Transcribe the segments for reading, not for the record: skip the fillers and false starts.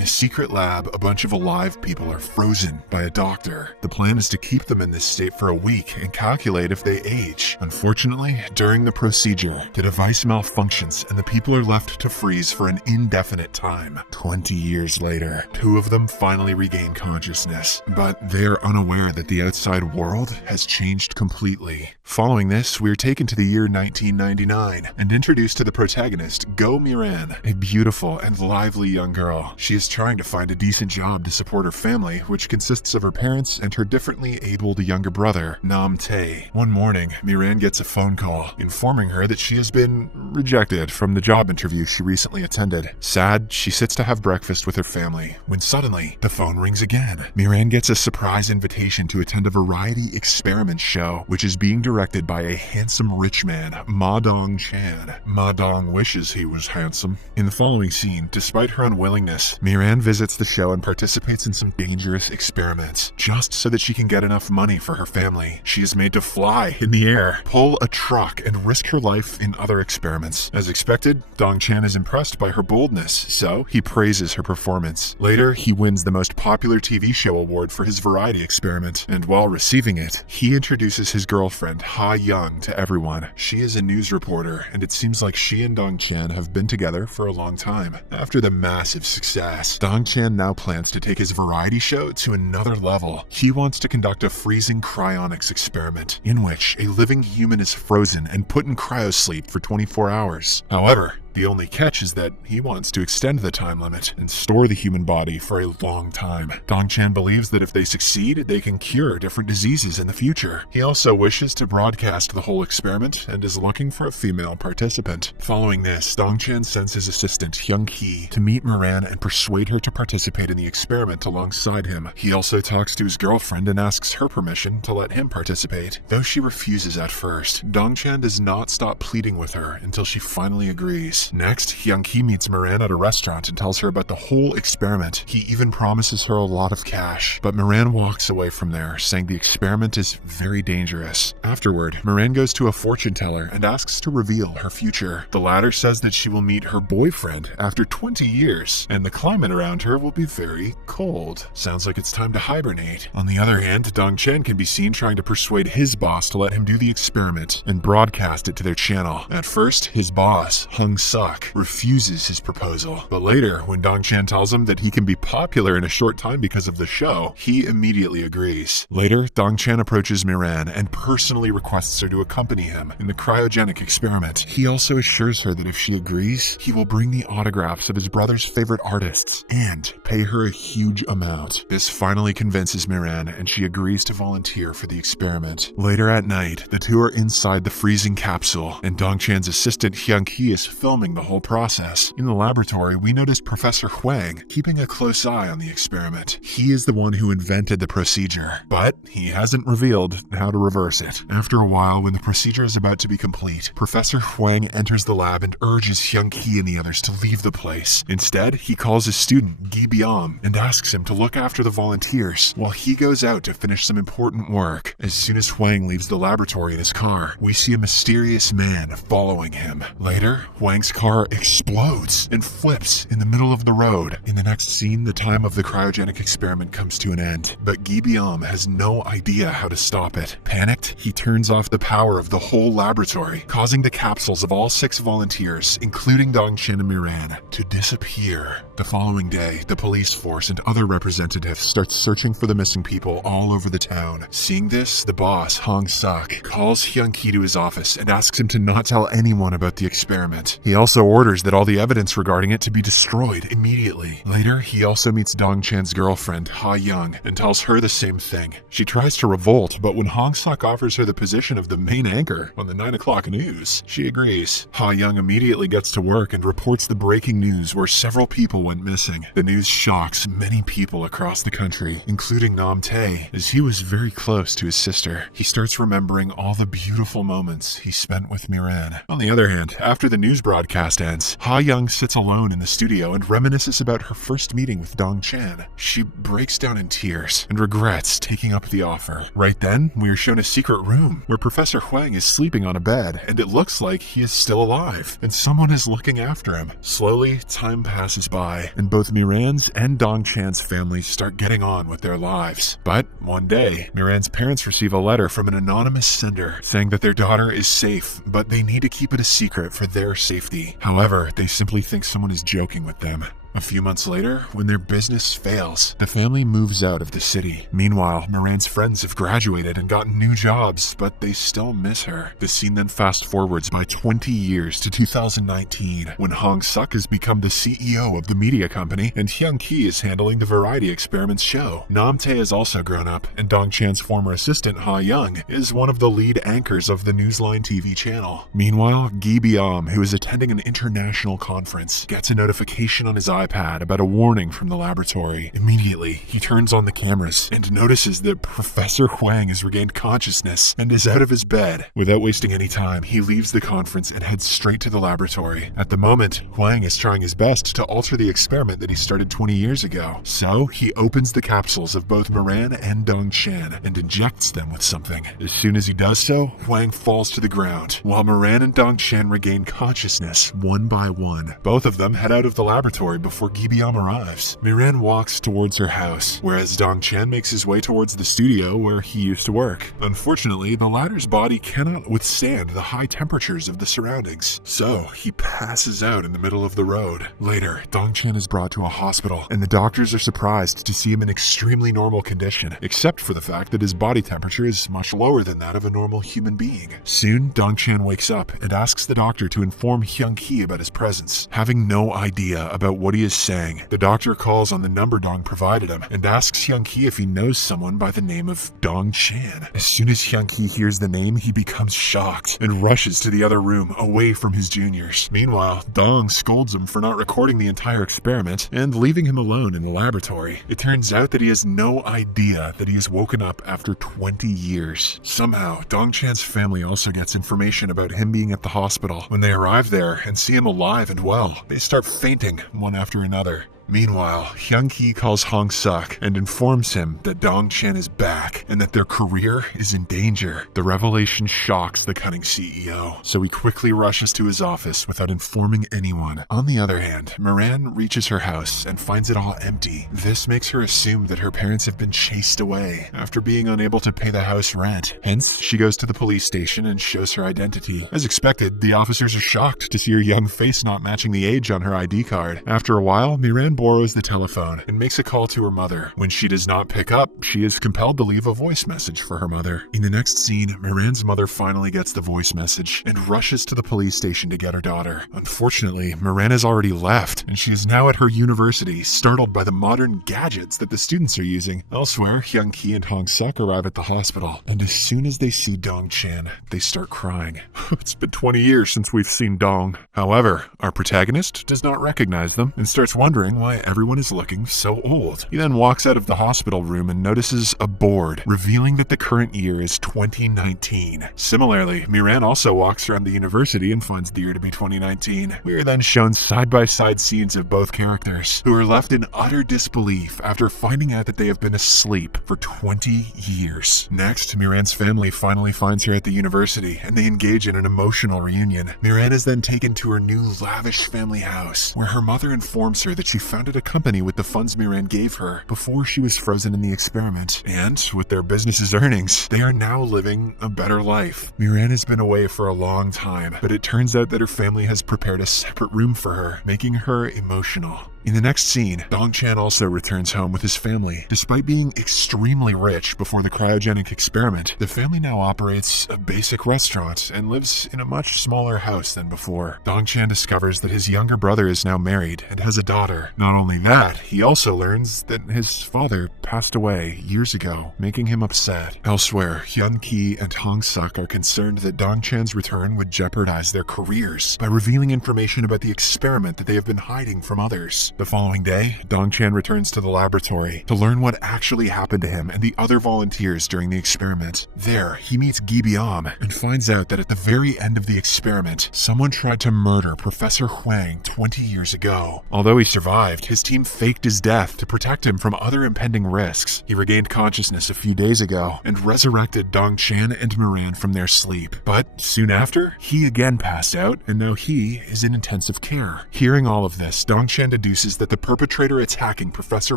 In a secret lab, a bunch of alive people are frozen by a doctor. The plan is to keep them in this state for a week and calculate if they age. Unfortunately, during the procedure, the device malfunctions and the people are left to freeze for an indefinite time. 20 years later, two of them finally regain consciousness, but they are unaware that the outside world has changed completely. Following this, we are taken to the year 1999 and introduced to the protagonist, Go Miran, a beautiful and lively young girl. She is trying to find a decent job to support her family, which consists of her parents and her differently abled younger brother, Nam Tae. One morning, Miran gets a phone call informing her that she has been rejected from the job interview she recently attended. Sad, she sits to have breakfast with her family when suddenly the phone rings again. Miran gets a surprise invitation to attend a variety experiment show, which is being directed by a handsome rich man, Ma Dong-chan. Ma Dong wishes he was handsome. In the following scene, despite her unwillingness, Miran visits the show and participates in some dangerous experiments, just so that she can get enough money for her family. She is made to fly in the air, pull a truck, and risk her life in other experiments. As expected, Dong-chan is impressed by her boldness, so he praises her performance. Later, he wins the most popular TV show award for his variety experiment, and while receiving it, he introduces his girlfriend, Ha Young, to everyone. She is a news reporter, and it seems like she and Dong-chan have been together for a long time. After the massive success, Dong-chan now plans to take his variety show to another level. He wants to conduct a freezing cryonics experiment, in which a living human is frozen and put in cryosleep for 24 hours. However, the only catch is that he wants to extend the time limit and store the human body for a long time. Dong-chan believes that if they succeed, they can cure different diseases in the future. He also wishes to broadcast the whole experiment and is looking for a female participant. Following this, Dong-chan sends his assistant, Hyung-ki, to meet Miran and persuade her to participate in the experiment alongside him. He also talks to his girlfriend and asks her permission to let him participate. Though she refuses at first, Dong-chan does not stop pleading with her until she finally agrees. Next, Hyung-ki meets Miran at a restaurant and tells her about the whole experiment. He even promises her a lot of cash, but Miran walks away from there, saying the experiment is very dangerous. Afterward, Miran goes to a fortune teller and asks to reveal her future. The latter says that she will meet her boyfriend after 20 years, and the climate around her will be very cold. Sounds like it's time to hibernate. On the other hand, Dong-chan can be seen trying to persuade his boss to let him do the experiment and broadcast it to their channel. At first, his boss, Hung Suk, refuses his proposal, but later, when Dong-chan tells him that he can be popular in a short time because of the show, he immediately agrees. Later, Dong-chan approaches Miran and personally requests her to accompany him in the cryogenic experiment. He also assures her that if she agrees, he will bring the autographs of his brother's favorite artists and pay her a huge amount. This finally convinces Miran, and she agrees to volunteer for the experiment. Later at night, the two are inside the freezing capsule, and Dong-chan's assistant Hyung-ki is filming the whole process. In the laboratory, we notice Professor Huang keeping a close eye on the experiment. He is the one who invented the procedure, but he hasn't revealed how to reverse it. After a while, when the procedure is about to be complete, Professor Huang enters the lab and urges Hyung-ki and the others to leave the place. Instead, he calls his student, Gi Byum, and asks him to look after the volunteers while he goes out to finish some important work. As soon as Huang leaves the laboratory in his car, we see a mysterious man following him. Later, Huang's car explodes and flips in the middle of the road. In the next scene, the time of the cryogenic experiment comes to an end, but Gi Byum has no idea how to stop it. Panicked, he turns off the power of the whole laboratory, causing the capsules of all 6 volunteers, including Dong-chan and Miran, to disappear. The following day, the police force and other representatives start searching for the missing people all over the town. Seeing this, the boss, Hong Suk, calls Hyung-ki to his office and asks him to not tell anyone about the experiment. He also orders that all the evidence regarding it to be destroyed immediately. Later, he also meets Dong-chan's girlfriend, Ha Young, and tells her the same thing. She tries to revolt, but when Hong Suk offers her the position of the main anchor on the 9 o'clock news, she agrees. Ha Young immediately gets to work and reports the breaking news where several people went missing. The news shocks many people across the country, including Nam Tae, as he was very close to his sister. He starts remembering all the beautiful moments he spent with Miran. On the other hand, after the news broadcast broadcast ends, Ha Young sits alone in the studio and reminisces about her first meeting with Dong Chan. She breaks down in tears and regrets taking up the offer. Right then, we are shown a secret room where Professor Huang is sleeping on a bed, and it looks like he is still alive, and someone is looking after him. Slowly, time passes by, and both Miran's and Dong Chan's families start getting on with their lives. But one day, Miran's parents receive a letter from an anonymous sender saying that their daughter is safe, but they need to keep it a secret for their safety. However, they simply think someone is joking with them. A few months later, when their business fails, the family moves out of the city. Meanwhile, Miran's friends have graduated and gotten new jobs, but they still miss her. The scene then fast forwards by 20 years to 2019, when Hong Suk has become the CEO of the media company, and Hyung Ki is handling the Variety Experiments show. Nam Tae has also grown up, and Dong Chan's former assistant Ha Young is one of the lead anchors of the Newsline TV channel. Meanwhile, Gi Byam, who is attending an international conference, gets a notification on his iPad about a warning from the laboratory. Immediately, he turns on the cameras and notices that Professor Huang has regained consciousness and is out of his bed. Without wasting any time, he leaves the conference and heads straight to the laboratory. At the moment, Huang is trying his best to alter the experiment that he started 20 years ago. So, he opens the capsules of both Miran and Dong Chan and injects them with something. As soon as he does so, Huang falls to the ground, while Miran and Dong Chan regain consciousness one by one. Both of them head out of the laboratory before Gi Byam arrives. Miran walks towards her house, whereas Dong Chan makes his way towards the studio where he used to work. Unfortunately, the latter's body cannot withstand the high temperatures of the surroundings, so he passes out in the middle of the road. Later, Dong Chan is brought to a hospital, and the doctors are surprised to see him in extremely normal condition, except for the fact that his body temperature is much lower than that of a normal human being. Soon, Dong Chan wakes up and asks the doctor to inform Hyung Ki about his presence. Having no idea about what he is saying, the doctor calls on the number Dong provided him and asks Hyung Ki if he knows someone by the name of Dong Chan. As soon as Hyung Ki hears the name, he becomes shocked and rushes to the other room away from his juniors. Meanwhile, Dong scolds him for not recording the entire experiment and leaving him alone in the laboratory. It turns out that he has no idea that he has woken up after 20 years. Somehow, Dong Chan's family also gets information about him being at the hospital. When they arrive there and see him alive and well, they start fainting one after another. Meanwhile, Hyung Ki calls Hong Suk and informs him that Dong Chan is back and that their career is in danger. The revelation shocks the cunning CEO, so he quickly rushes to his office without informing anyone. On the other hand, Miran reaches her house and finds it all empty. This makes her assume that her parents have been chased away after being unable to pay the house rent. Hence, she goes to the police station and shows her identity. As expected, the officers are shocked to see her young face not matching the age on her ID card. After a while, Miran borrows the telephone and makes a call to her mother. When she does not pick up, she is compelled to leave a voice message for her mother. In the next scene, Miran's mother finally gets the voice message and rushes to the police station to get her daughter. Unfortunately, Miran has already left, and she is now at her university, startled by the modern gadgets that the students are using. Elsewhere, Hyung Ki and Hong Suk arrive at the hospital, and as soon as they see Dong Chan, they start crying. It's been 20 years since we've seen Dong. However, our protagonist does not recognize them and starts wondering why everyone is looking so old. He then walks out of the hospital room and notices a board revealing that the current year is 2019. Similarly, Miran also walks around the university and finds the year to be 2019. We are then shown side-by-side scenes of both characters, who are left in utter disbelief after finding out that they have been asleep for 20 years. Next, Miran's family finally finds her at the university, and they engage in an emotional reunion. Miran is then taken to her new lavish family house, where her mother informs her that she founded a company with the funds Miran gave her before she was frozen in the experiment. And with their business's earnings, they are now living a better life. Miran has been away for a long time, but it turns out that her family has prepared a separate room for her, making her emotional. In the next scene, Dong Chan also returns home with his family. Despite being extremely rich before the cryogenic experiment, the family now operates a basic restaurant and lives in a much smaller house than before. Dong Chan discovers that his younger brother is now married and has a daughter. Not only that, he also learns that his father passed away years ago, making him upset. Elsewhere, Hyun Ki and Hong Suk are concerned that Dong Chan's return would jeopardize their careers by revealing information about the experiment that they have been hiding from others. years. The following day, Dong-chan returns to the laboratory to learn what actually happened to him and the other volunteers during the experiment. There, he meets Gibiam and finds out that at the very end of the experiment, someone tried to murder Professor Huang 20 years ago. Although he survived, his team faked his death to protect him from other impending risks. He regained consciousness a few days ago and resurrected Dong-chan and Miran from their sleep. But soon after, he again passed out, and now he is in intensive care. Hearing all of this, Dong-chan deduces that the perpetrator attacking Professor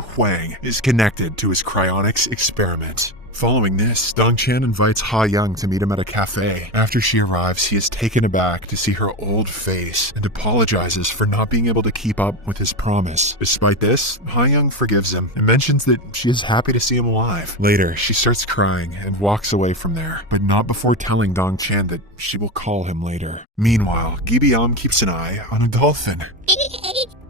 Huang is connected to his cryonics experiment. Following this, Dong-chan invites Ha-young to meet him at a cafe. After she arrives, he is taken aback to see her old face and apologizes for not being able to keep up with his promise. Despite this, Ha-young forgives him and mentions that she is happy to see him alive. Later, she starts crying and walks away from there, but not before telling Dong-chan that she will call him later. Meanwhile, Gibiam keeps an eye on a dolphin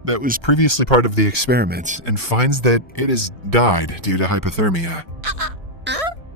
that was previously part of the experiment and finds that it has died due to hypothermia.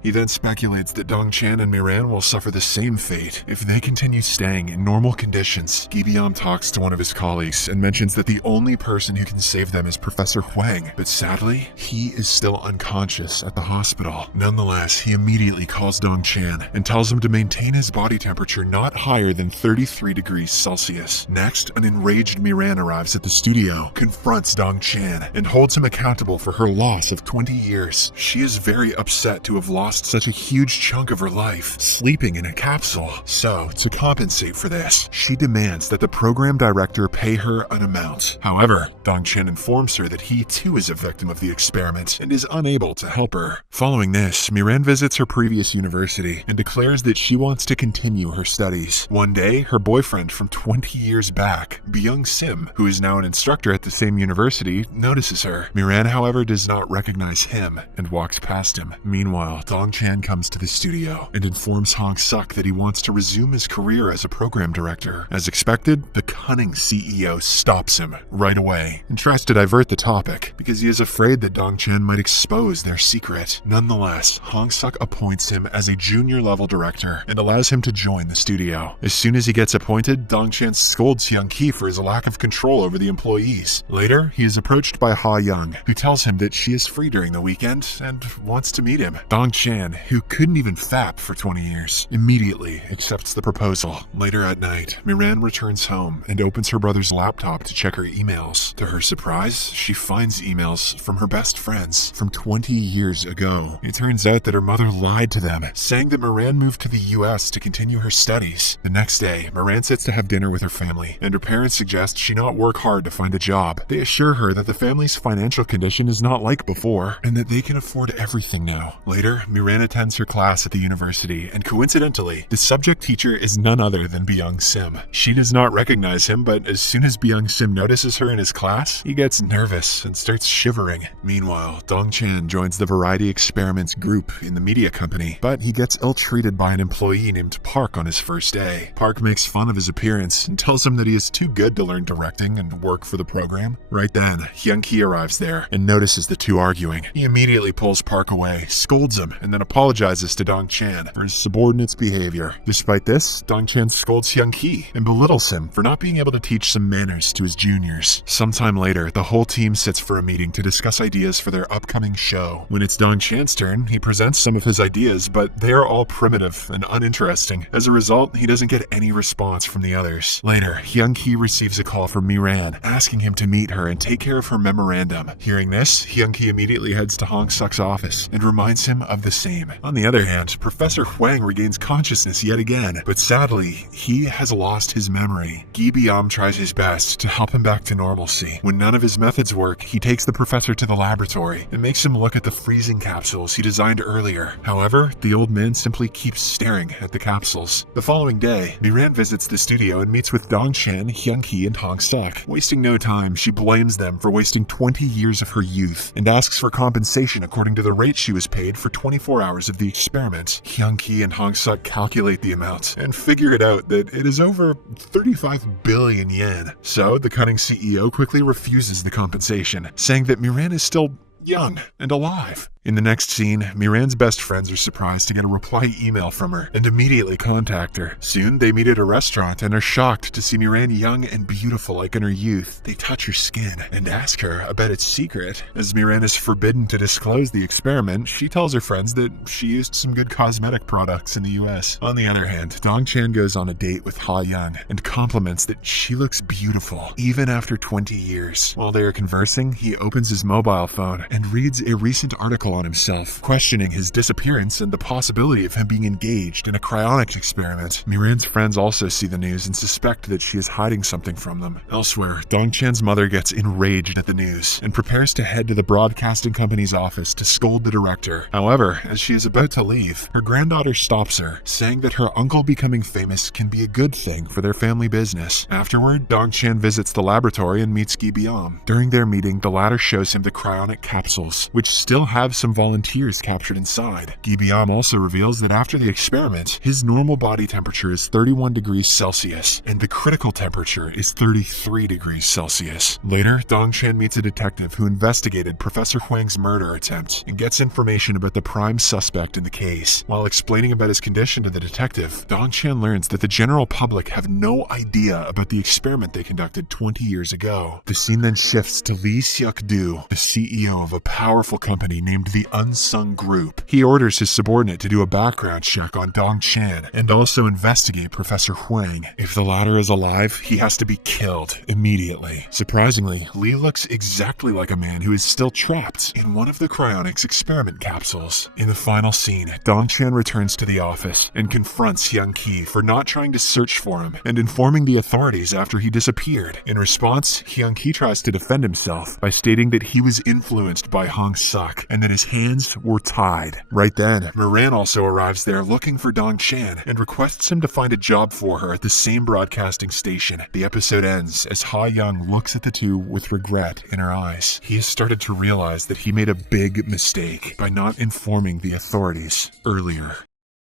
He then speculates that Dong-chan and Miran will suffer the same fate if they continue staying in normal conditions. Gibiam talks to one of his colleagues and mentions that the only person who can save them is Professor Huang, but sadly, he is still unconscious at the hospital. Nonetheless, he immediately calls Dong-chan and tells him to maintain his body temperature not higher than 33 degrees Celsius. Next, an enraged Miran arrives at the studio, confronts Dong-chan, and holds him accountable for her loss of 20 years. She is very upset to have lost such a huge chunk of her life, sleeping in a capsule. So, to compensate for this, she demands that the program director pay her an amount. However, Dong-chan informs her that he too is a victim of the experiment and is unable to help her. Following this, Miran visits her previous university and declares that she wants to continue her studies. One day, her boyfriend from 20 years back, Byung-sim, who is now an instructor at the same university, notices her. Miran, however, does not recognize him and walks past him. Meanwhile, Dong-chan comes to the studio and informs Hong-suk that he wants to resume his career as a program director. As expected, the cunning CEO stops him right away and tries to divert the topic because he is afraid that Dong-chan might expose their secret. Nonetheless, Hong-suk appoints him as a junior level director and allows him to join the studio. As soon as he gets appointed, Dong-chan scolds Hyung-ki for his lack of control over the employees. Later, he is approached by Ha-young, who tells him that she is free during the weekend and wants to meet him. Dong-chan, who couldn't even fap for 20 years, immediately accepts the proposal. Later at night, Miran returns home and opens her brother's laptop to check her emails. To her surprise, she finds emails from her best friends from 20 years ago. It turns out that her mother lied to them, saying that Miran moved to the US to continue her studies. The next day, Miran sits to have dinner with her family, and her parents suggest she not work hard to find a job. They assure her that the family's financial condition is not like before, and that they can afford everything now. Later, Miran attends her class at the university, and coincidentally, the subject teacher is none other than Byung-sim. She does not recognize him, but as soon as Byung-sim notices her in his class, he gets nervous and starts shivering. Meanwhile, Dong-chan joins the Variety Experiments group in the media company, but he gets ill-treated by an employee named Park on his first day. Park makes fun of his appearance and tells him that he is too good to learn directing and work for the program. Right then, Hyung-ki arrives there and notices the two arguing. He immediately pulls Park away, scolds him, and then apologizes to Dong-chan for his subordinate's behavior. Despite this, Dong-chan scolds Hyung-ki and belittles him for not being able to teach some manners to his juniors. Sometime later, the whole team sits for a meeting to discuss ideas for their upcoming show. When it's Dong-chan's turn, he presents some of his ideas, but they are all primitive and uninteresting. As a result, he doesn't get any response from the others. Later, Hyung-ki receives a call from Miran, asking him to meet her and take care of her memorandum. Hearing this, Hyung-ki immediately heads to Hong-suk's office and reminds him of the same. On the other hand, Professor Huang regains consciousness yet again, but sadly, he has lost his memory. Gibiam tries his best to help him back to normalcy. When none of his methods work, he takes the professor to the laboratory and makes him look at the freezing capsules he designed earlier. However, the old man simply keeps staring at the capsules. The following day, Miran visits the studio and meets with Dong-chan, Hyung-ki, and Hong-suk. Wasting no time, she blames them for wasting 20 years of her youth and asks for compensation according to the rate she was paid for 24 hours of the experiment. Hyung-ki and Hong-suk calculate the amount and figure it out that it is over 35 billion yen. So the cunning CEO quickly refuses the compensation, saying that Miran is still young and alive. In the next scene, Miran's best friends are surprised to get a reply email from her and immediately contact her. Soon, they meet at a restaurant and are shocked to see Miran young and beautiful like in her youth. They touch her skin and ask her about its secret. As Miran is forbidden to disclose the experiment, she tells her friends that she used some good cosmetic products in the US. On the other hand, Dong-chan goes on a date with Ha-young and compliments that she looks beautiful, even after 20 years. While they are conversing, he opens his mobile phone and reads a recent article on himself, questioning his disappearance and the possibility of him being engaged in a cryonics experiment. Miran's friends also see the news and suspect that she is hiding something from them. Elsewhere, Dong-chan's mother gets enraged at the news and prepares to head to the broadcasting company's office to scold the director. However, as she is about to leave, her granddaughter stops her, saying that her uncle becoming famous can be a good thing for their family business. Afterward, Dong-chan visits the laboratory and meets Gi-byam. During their meeting, the latter shows him the cryonic capsules, which still have some volunteers captured inside. Gi-byam also reveals that after the experiment, his normal body temperature is 31 degrees Celsius, and the critical temperature is 33 degrees Celsius. Later, Dong-chan meets a detective who investigated Professor Huang's murder attempt and gets information about the prime suspect in the case. While explaining about his condition to the detective, Dong-chan learns that the general public have no idea about the experiment they conducted 20 years ago. The scene then shifts to Lee Seok-do, the CEO of a powerful company named the Unsung Group. He orders his subordinate to do a background check on Dong-chan and also investigate Professor Huang. If the latter is alive, he has to be killed immediately. Surprisingly, Lee looks exactly like a man who is still trapped in one of the cryonics experiment capsules. In the final scene, Dong-chan returns to the office and confronts Hyun-ki for not trying to search for him and informing the authorities after he disappeared. In response, Hyun-ki tries to defend himself by stating that he was influenced by Hong-suk and that his hands were tied. Right then, Miran also arrives there looking for Dong-chan and requests him to find a job for her at the same broadcasting station. The episode ends as Ha-young looks at the two with regret in her eyes. He has started to realize that he made a big mistake by not informing the authorities earlier.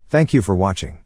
Thank you for watching.